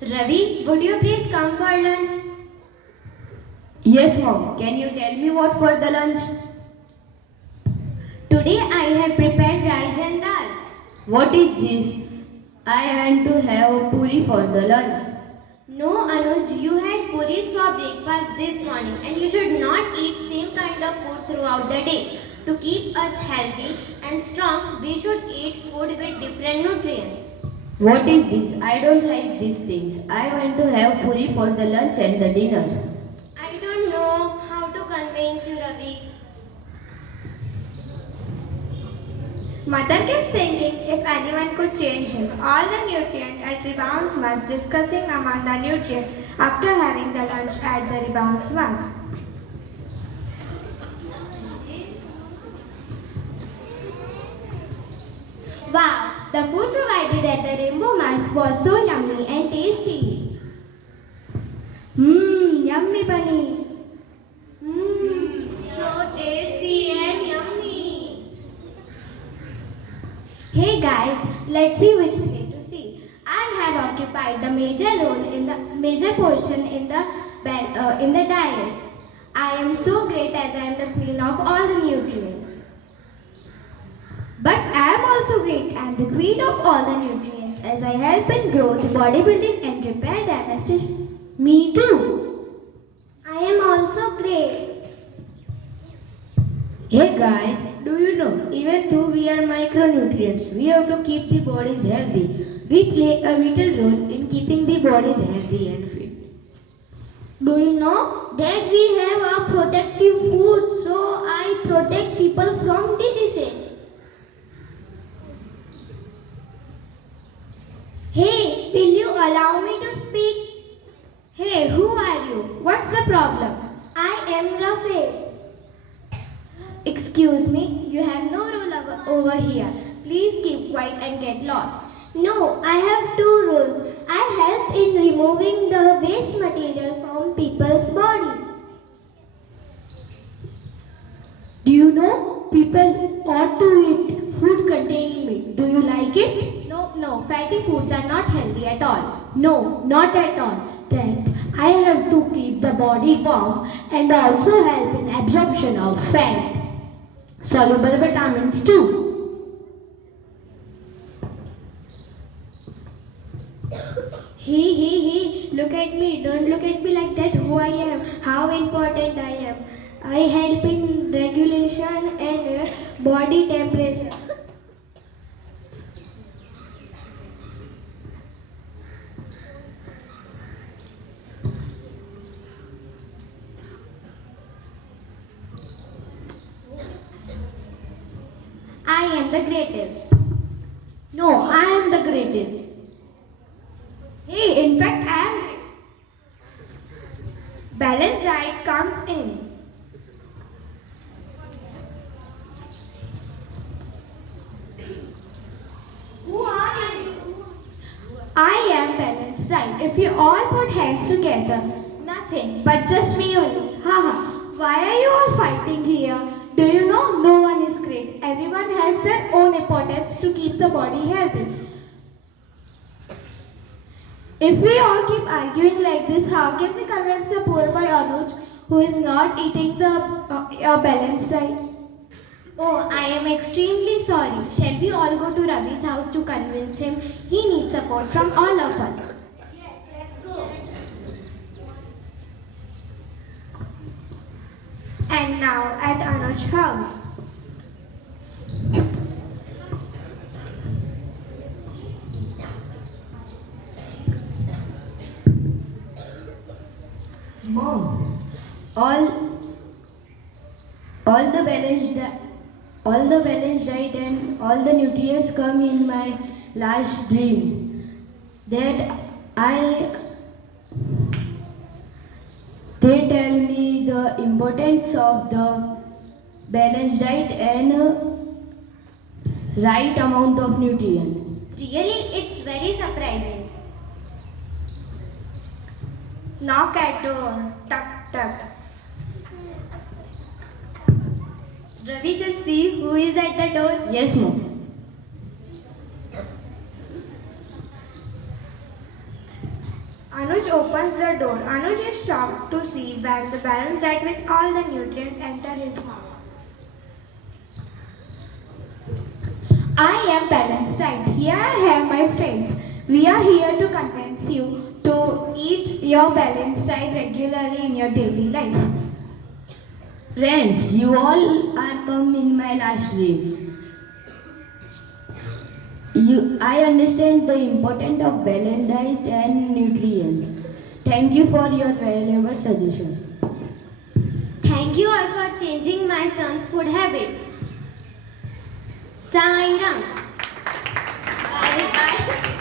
Ravi, would you please come for lunch? Yes, mom. Can you tell me what for the lunch? Today I have prepared rice and dal. What is this? I want to have puri for the lunch. No, Anuj, you had puris for breakfast this morning and you should not eat same kind of food throughout the day. To keep us healthy and strong, we should eat food with different nutrients. What is this? I don't like these things. I want to have puri for the lunch and the dinner. I don't know how to convince you, Ravi. Mother kept thinking if anyone could change him. All the nutrient at Rebounds must discussing among the nutrient after having the lunch at the Rebounds must. Wow, the food provided at the Rainbow Mass was so yummy and tasty. Yummy bunny. So tasty and yummy. Hey guys, let's see which play to see. I have occupied the major portion in the diet. I am so great as I am the queen of all the nutrients. But I am also great. I am the queen of all the nutrients as I help in growth, bodybuilding and repair dynasty. Me too. I am also great. Hey guys, do you know, even though we are micronutrients, we have to keep the bodies healthy. We play a vital role in keeping the bodies healthy and fit. Do you know that we have a protective food so I protect people from diseases? Hey, will you allow me to speak? Hey, who are you? What's the problem? I am Rafael. Excuse me, you have no role over here. Please keep quiet and get lost. No, I have two rules. I help in removing the waste material from people's body. Do you know, people ought to eat food containing meat. Do you like it? No, fatty foods are not healthy at all. No, not at all. Then I have to keep the body warm and also help in absorption of fat. Soluble vitamins too. He, look at me. Don't look at me like that. Who I am, how important I am. I help in regulation and body temperature. I am the greatest. No, I am the greatest. Hey, in fact, I am great. Balanced diet comes in. Who are you? I am balanced diet. If you all put hands together, nothing but just me only. Haha. Why are you all fighting here? Do you know no one is great? Everyone has their own importance to keep the body healthy. If we all keep arguing like this, how can we convince the poor boy Anuj who is not eating the balanced diet? Oh, I am extremely sorry. Shall we all go to Ravi's house to convince him? He needs support from all of us. And now at Anuj's house. Mom, all the balanced diet and all the nutrients come in my last dream. They tell me the importance of the balanced diet and right amount of nutrient. Really, it's very surprising. Knock at door. Tuck, tuck. Ravi, just see who is at the door. Yes, mom. Anuj opens the door. Anuj is shocked to see when the balanced diet with all the nutrients enter his mouth. I am balanced diet. Here I have my friends. We are here to convince you to eat your balanced diet regularly in your daily life. Friends, you all are come in my last dream. I understand the importance of balanced diet and nutrients. Thank you for your valuable suggestion. Thank you all for changing my son's food habits. Sai Ram. Bye bye.